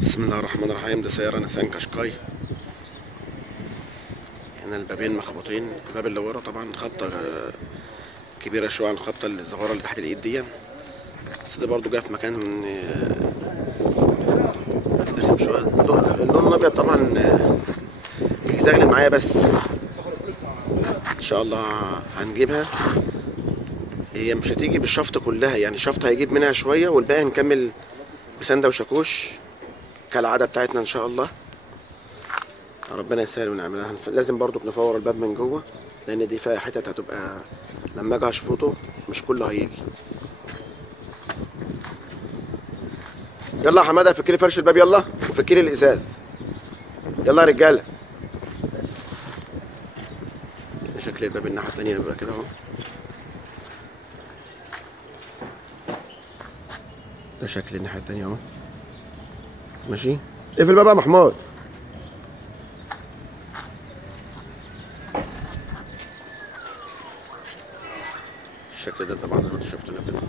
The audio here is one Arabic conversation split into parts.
بسم الله الرحمن الرحيم. دي سيارة نيسان قشقاي. هنا البابين مخبوطين، الباب اللي ورا طبعا خبطة كبيرة شوية عن الخبطة الصغيرة اللي تحت الإيد دي، بس ده برضو جاي في مكان رخم شوية. اللون الأبيض طبعا بيزغلل معايا، بس إن شاء الله هنجيبها. هي مش هتيجي بالشفط كلها، يعني الشفط هيجيب منها شوية والباقي هنكمل بسندة وشاكوش كالعادة بتاعتنا ان شاء الله. ربنا يسهل ونعملها. لازم برضو نفور الباب من جوه، لان دي فيها حتت هتبقى لما اجي اشفطه مش كله هيجي. يلا يا حماده فكلي فرش الباب، يلا وفكلي الازاز، يلا يا رجاله. ده شكل الباب الناحيه التانيه يبقى كده اهو. ده شكل الناحيه التانيه اهو. ماشي، اقفل الباب يا محمود. الشكل ده طبعا زي ما انتوا شفتوا كده.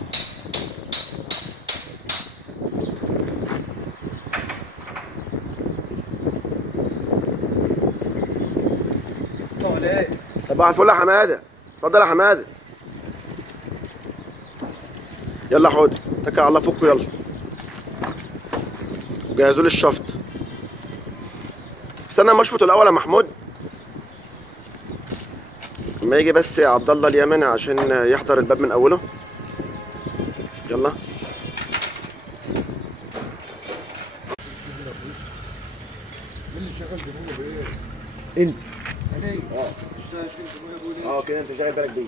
صباح الفل يا حماده، اتفضل يا حماده. يلا يا حوده اتكل على الله، فكوا يلا. جهزوا لي الشفط. استنى ما اشفط الاول يا محمود، لما يجي بس عبد الله اليمني عشان يحضر الباب من اوله. يلا انت كده انت شاغل بالك بيه.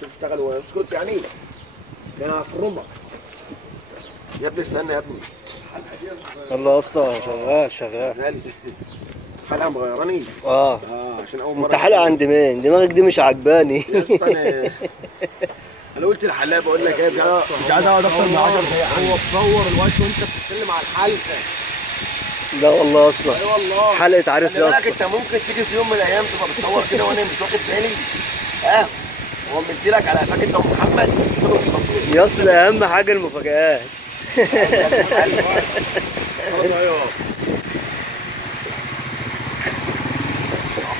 شوف اشتغل واسكت يعني، كان هفرمك يا ابني. استنى يا ابني. الله يا اسطى، شغال حلقه مغيراني. عشان اول مره. انت حلقه عند مين؟ دماغك دي مش عجباني يا اسطى انا قلت للحلاق بقول لك ايه، مش عايز اقعد اكتر من 10 دقايق. هو تصور الوش وانت بتتكلم على الحلقه. لا والله اصلا. اي والله حلقه عارف يا اسطى. انت ممكن تيجي في يوم من الايام تبقى بتصور كده وانا مش واخد بالي. هو مديلك على قفاك انت ومحمد يا اسطى اهم حاجه المفاجآت.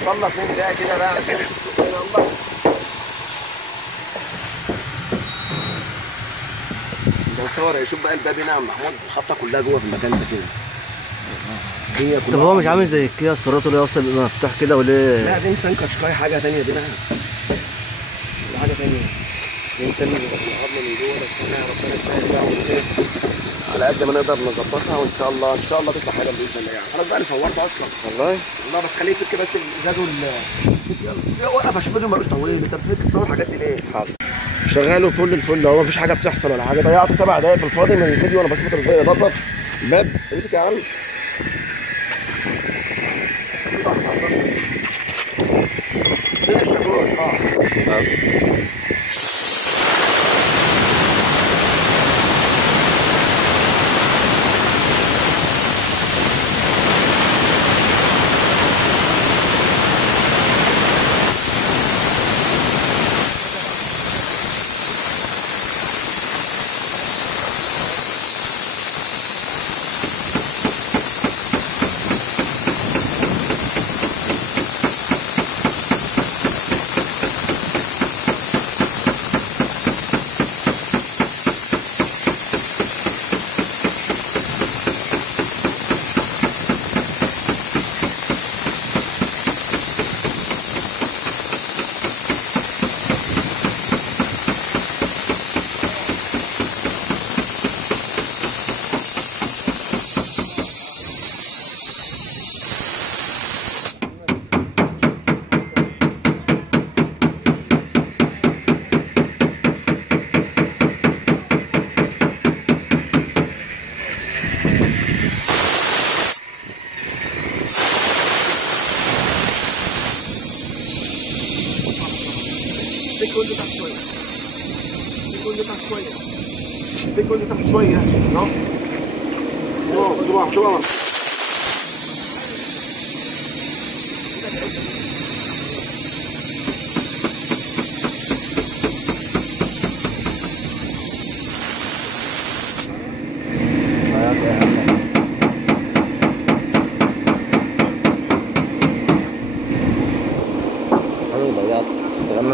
عبد فين ده كده بقى؟ ده مصور هيشوف بقى الباب هنا يا عم محمود، الخطه كلها جوه في المكان ده كده. هي كلها. طب هو مش عامل زي الكيا السيراتو اللي اصلا بيبقى مفتوح كده وليه؟ لا دي نيسان قشقاي حاجه ثانيه دي بقى. دي حاجه ثانيه. دي نيسان العظمه من جوه، بس احنا ربنا يسهل بقى ونخير على قد ما نقدر نظبطها، وان شاء الله تطلع حاجه باذن الله. يعني خلاص بقى انا صورته اصلا والله بس خليه يفك بس الازاز يلا وقف عشان الفيديو مالوش طويل. انت بتفك تصور الحاجات دي ليه؟ حاضر. شغال وفل الفل اهو، مفيش حاجه بتحصل ولا حاجه. ضيعت 7 دقايق في الفاضي من الفيديو وانا بشوف الرصف الباب. امسك يا عم. فين الشاكوش؟ كل ده تحت شويه، كل ده تحت شويه، كل ده تحت شويه اهو. شوف يا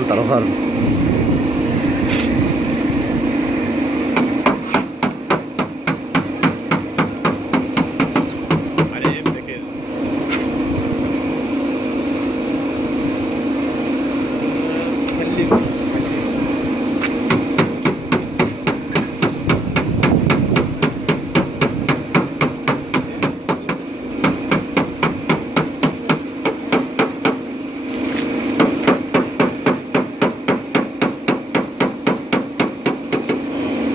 انت الغرب.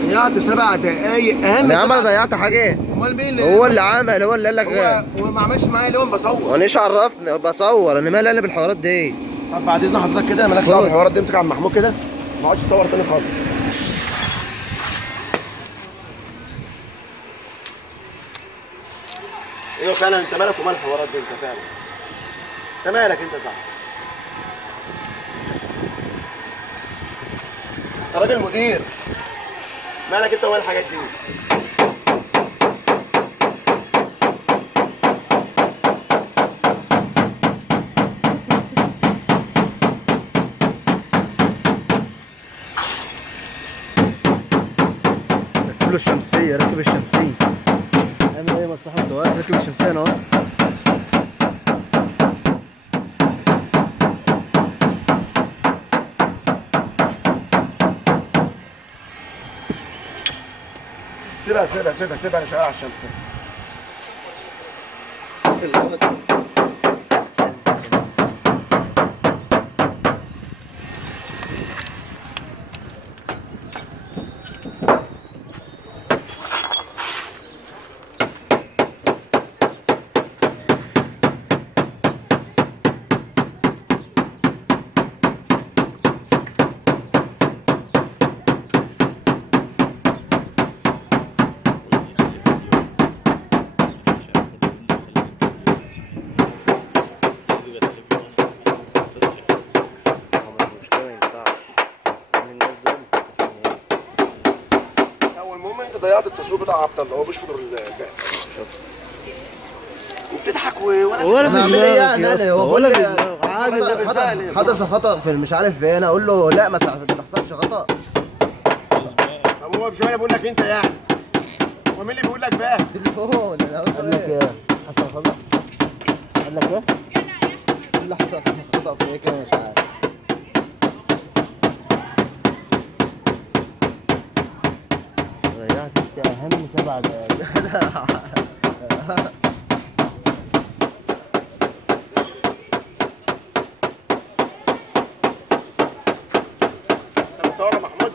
ضيعت 7 دقايق اهم. انا عمل ضيعت حاجه؟ امال مين هو اللي عمل، هو اللي قال لك هو ما عملش معايا ليه بصور؟ وانا ايش عرفني بصور؟ انا مالي انا بالحوارات دي. طب بعد اذن حضرتك كده مالكش دعوه بالحوارات دي، امسك يا عم محمود كده ما اقعدش تصور تاني خالص. ايوه فعلا انت مالك ومال الحوارات دي، انت فعلا انت مالك انت صح؟ انت راجل مدير، مالك انت ومال الحاجات دي؟ ركب له الشمسيه، ركب الشمسيه. اعمل ايه مصلحه الدوائر؟ ركب الشمسيه انا اهو. سيبها سيبها سيبها سيبها، انا شغال على الشمس. ضيعت التصوير بتاع عبد الله، هو بيشفط الباقي وبتضحك وانا بعمل ايه يعني؟ انا هو بقول لك عادي حدث خطا في مش عارف ايه، انا اقول له لا ما تحصلش خطا. طب هو بشويه بيقول لك انت يعني، هو مين اللي بيقول لك بقى؟ التليفون انا قلت لك ايه؟ حصل خطا؟ قال لك ايه؟ ايه اللي حصل خطا في ايه كده مش عارف. ضيعت انت اهم 7 دقايق. انت بتصور يا محمود؟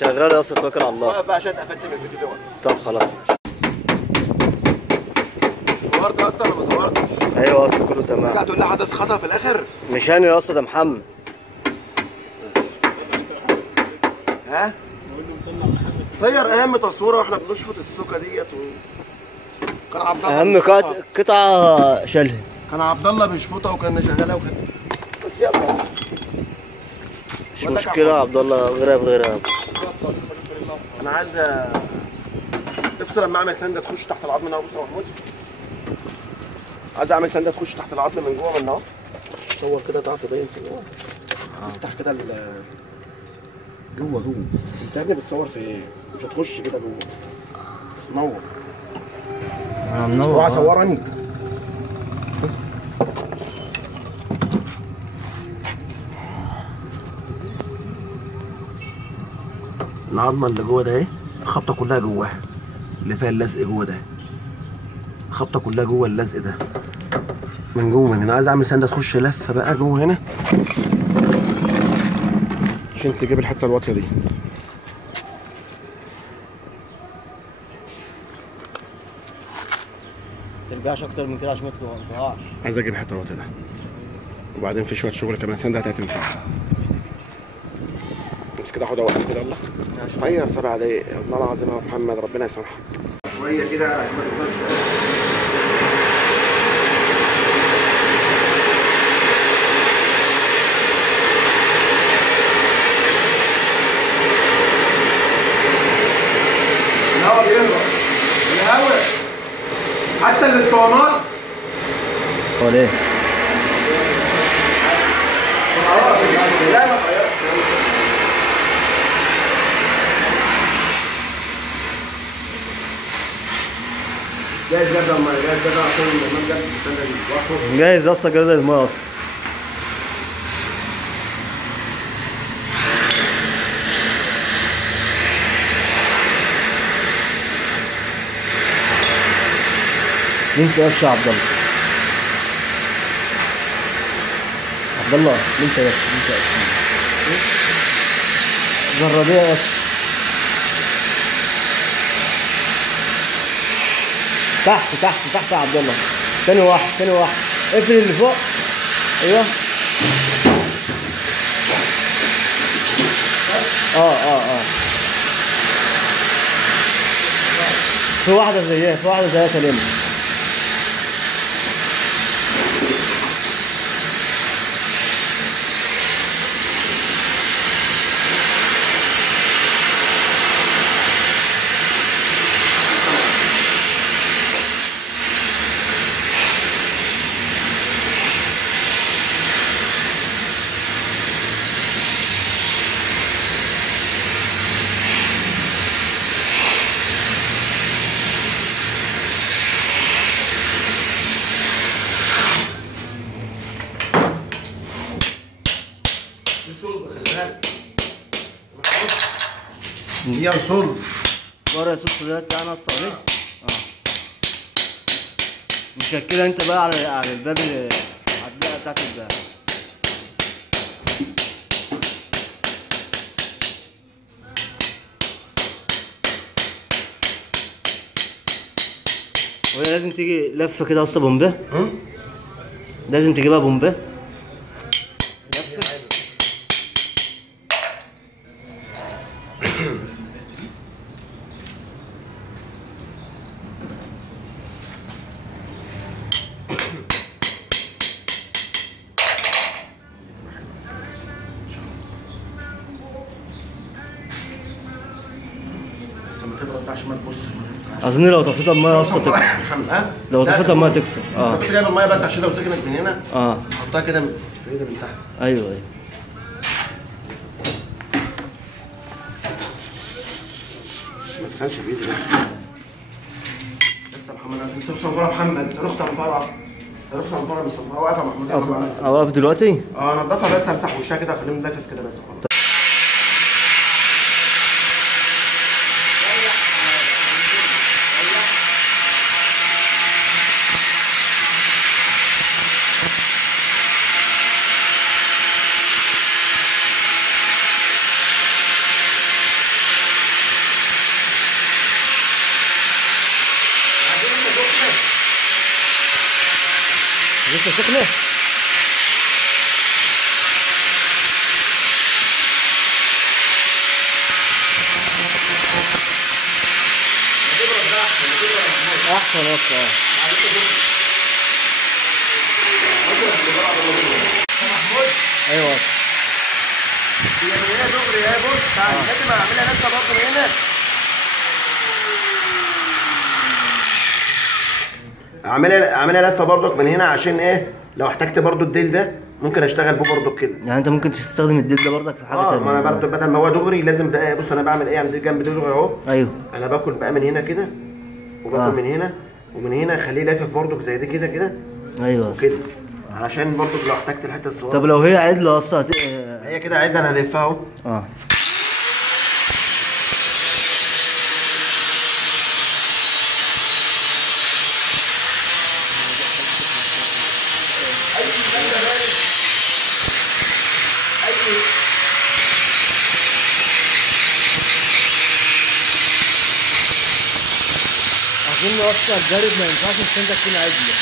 شغال يا اسطى، توكل على الله. واقف بقى عشان اتقفلت من الفيديو دوت. طب خلاص. صورت يا اسطى ولا ما صورتش؟ ايوه يا اسطى كله تمام. انت هتقول لي حدث خطا في الاخر؟ مش انا يا اسطى، ده محمد. ها؟ طير اهم تصويره واحنا بنشفط السوكه ديت كان عبد الله اهم قطعه شالها. كان عبد الله بيشفطها وكان شغالها وكده. بس يلا مش مشكله عبد الله، غيرها بغيرها. انا عايز تفصل لما اعمل سنده تخش تحت العظم من اهو. بص يا محمود، عايز اعمل سنده تخش تحت العظم من جوه من اهو. صور كده تعرف تبين صور. افتح كده جوه انت يا ابني بتصور في ايه؟ مش هتخش كده جوه. منور. انا منور. اوعى صورني. العظمه اللي جوه ده اهي، الخبطه كلها جواها، اللي فيها اللزق جوه ده، الخبطه كلها جوه اللزق ده من جوه. من هنا عايز اعمل سنده تخش لفه بقى جوه هنا عشان تجيب الحته الواطيه دي. ترجعش اكتر من كده عشان ما تقعش. عايز اجيب الحته الواطيه ده، وبعدين في شويه شغل كمان سنده هتنفع. بس كده اقعد اوقف كده. يلا طير 7 دقايق والله العظيم يا محمد، ربنا يسامحك. شويه كده عشان ما تخش. الهواء بيهرب، الهواء حتى الاسطوانات. هو ليه؟ لا ما جاهز جدا الميه، جاهز جدا عشان الامام جاهز بيستنى لوحده. جاهز يا اسطى، جاهز الميه اصلا. ننسى قفشه يا عبد الله. عبد الله ننسى قفشه، ننسى قفشه. جربيها يا اسطى. تحت تحت تحت يا عبد الله. تاني واحد تاني واحد. اقفل اللي فوق. ايوه. اه في واحدة زيها، في واحدة زيها سليمة. دي صلب بره يا ست ده بتاعنا اصلا عليه. مشكلة انت بقى على الباب، على الدقة بتاعت الباب. وهي لازم تيجي لفة كده اصلا بومباه. لازم تجيبها بومباه. لما تبرد بقى عشان ما تبص. اظن لو طفيتها الميه اصلا تكسر. لو طفيتها الميه تكسر. بس جايب الميه بس عشان لو سخنت من هنا حطها كده في ايدها من تحت. ايوه ما تسالش في ايدي بس يا محمد. انت صنفره يا محمد، روح صنفره، روح صنفره من صنفره. واقفه يا محمود. اوقف دلوقتي؟ نضفها بس، امسح وشها كده اخليه ملفف كده بس خلاص. لسه سخنة؟ احسن يا اسطى. ايوه هي من هنا دغري اهي. بص تعالى لازم اعملها لسه برضه من هنا. اعملها لفه برضك من هنا عشان ايه؟ لو احتجت برضه الديل ده ممكن اشتغل بيه برضك كده. يعني انت ممكن تستخدم الديل ده برضك في حاجه تانية. ما انا برضه بدل ما هو دغري لازم بقى. بص انا بعمل ايه؟ عند جنب دغري اهو. ايوه. انا باكل بقى من هنا كده وباكل من هنا ومن هنا، اخليه لافف برضك زي دي كده كده. ايوه كده علشان برضك لو احتجت الحته الصغيره. طب لو هي عدله اصلا هي كده عدله انا هلفها اهو. اظن اصلا الجارب ما ينفعش السنده تكون عدله.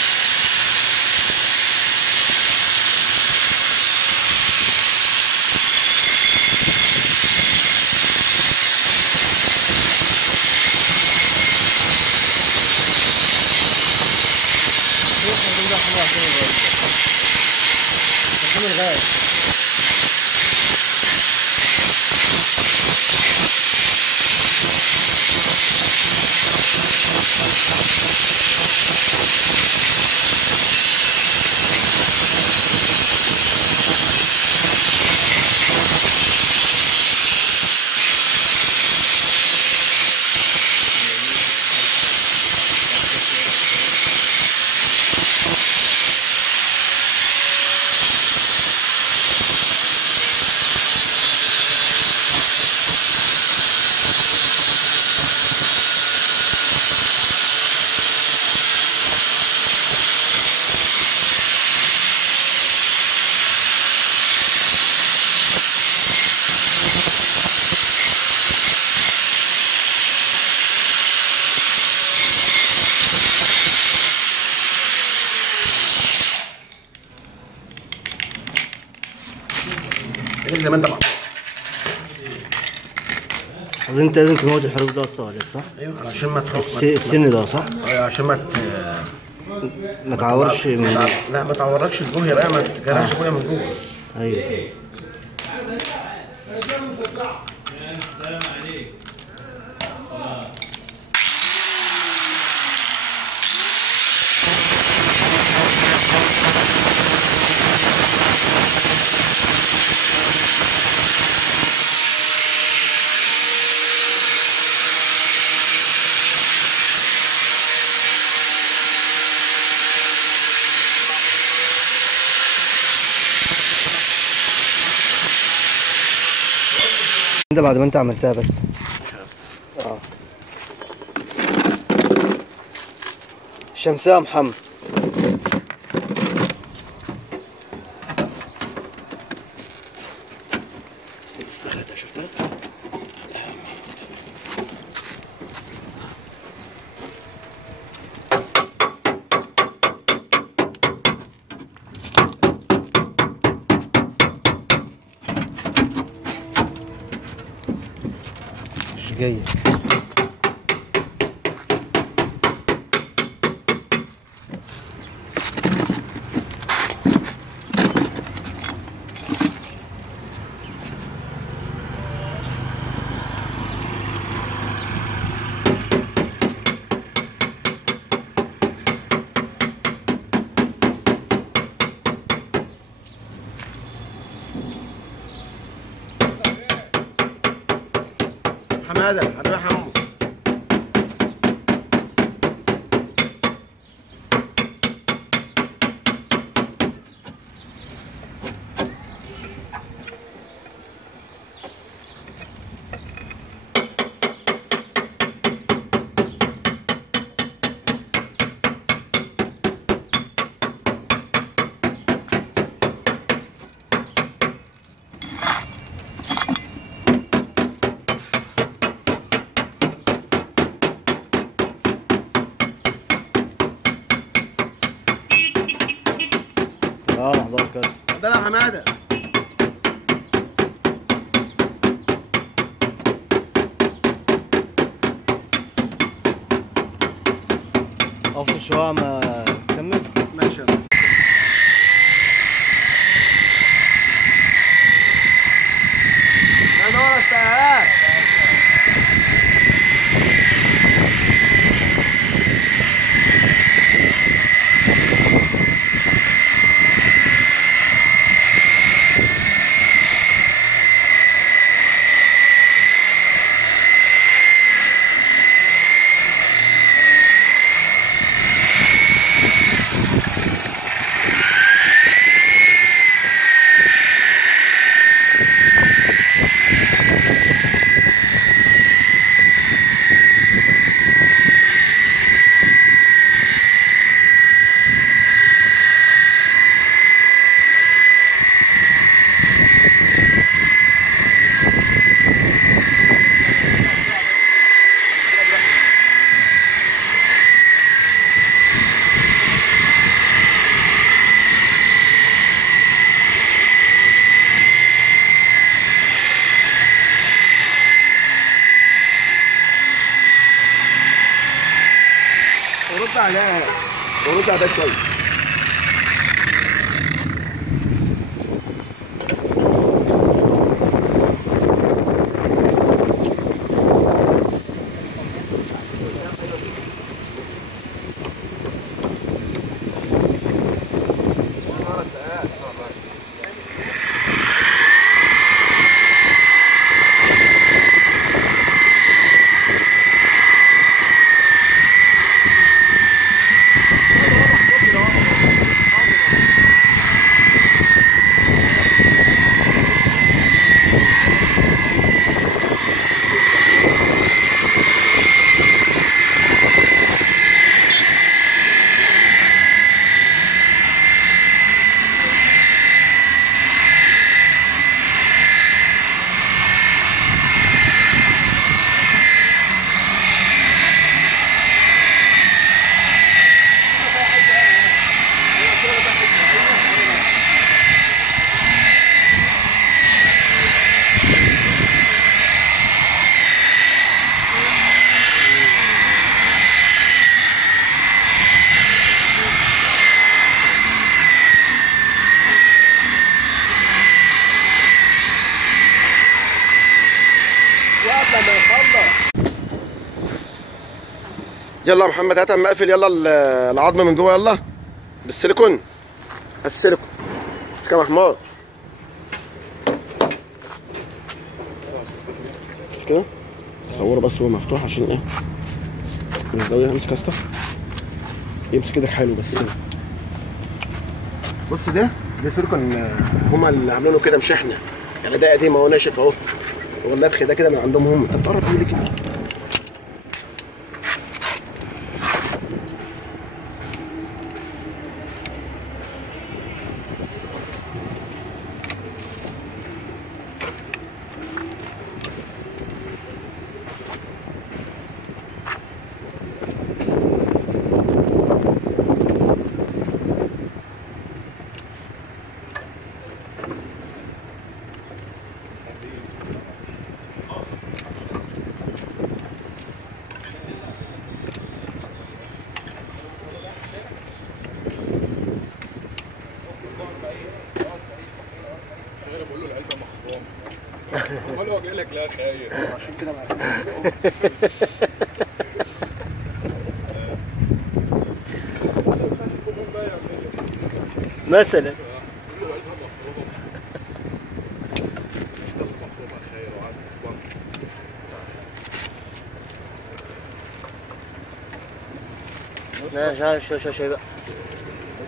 زي ما انت معمول. اظن انت لازم تموت الحروف ده اصلا ولا صح؟ ايوه علشان ما السن ده صح؟ عشان ما تعورش من لا ما تعوركش البويه بقى، ما تجرحش البويه من جوه. ايوه. انت بعد ما انت عملتها بس شمسية محمد. دخلت شفتها؟ مش جاي. حماده حبيبي يا حمو. حضرتك كده. ده انا حماده. اقف شويه ما كمل. ماشي. يا نور استاذ. ورد عليها ورد عليها شويه. يلا يا محمد هات اما اقفل. يلا العظم من جوه. يلا بالسيليكون. هات السيليكون. امسك يا محمود. بس كده تصوره بس هو مفتوح عشان ايه من الزاويه. امسك يا اسطى. يمسك ايدك حلو بس كده. بص ده سيليكون هما اللي عاملينه كده مش احنا يعني. ده قديم اهو ناشف اهو. واللبخ ده كده من عندهم هم. طب قرب قوي كده. امال هو جاي لك لا خير عشان كده مثلا لا مش عارف شو بقى.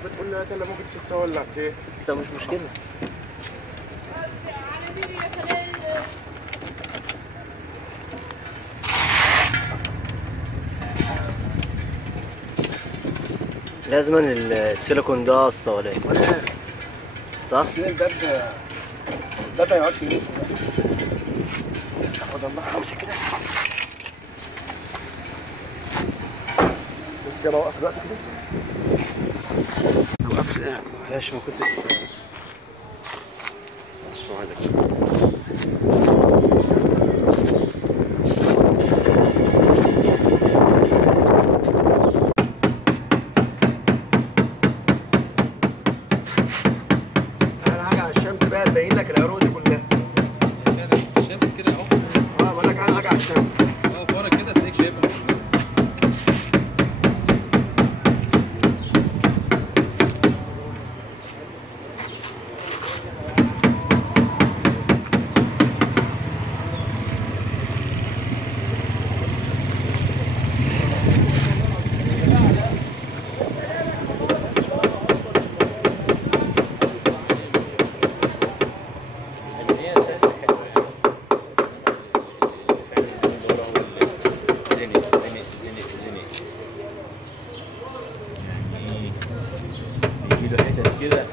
بتقول لي هات الا ممكن ستة ولا ايه؟ ده مش مشكلة. لازما السيليكون ده اسطى ولا ايه؟ صح؟ الباب ما يقعدش يلف. خد الله امسك كده بس. يلا وقف الوقت كده. لو وقفت ماشي ما كنتش احلى حاجه على الشمس بقى تبين لك العروق دي كلها. الشمس كده اهو. بقول لك احلى حاجه على الشمس. فورك كده تلاقيك شايفها. كده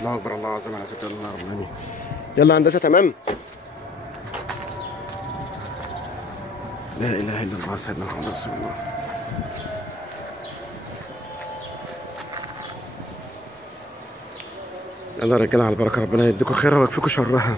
الله اكبر. الله العظيم على ستر الله رب العالمين. يلا هندسه تمام. لا اله الا الله سيدنا محمد رسول الله. يلا يا رجاله على البركه. ربنا يديكم خيرها ويكفيكم شرها.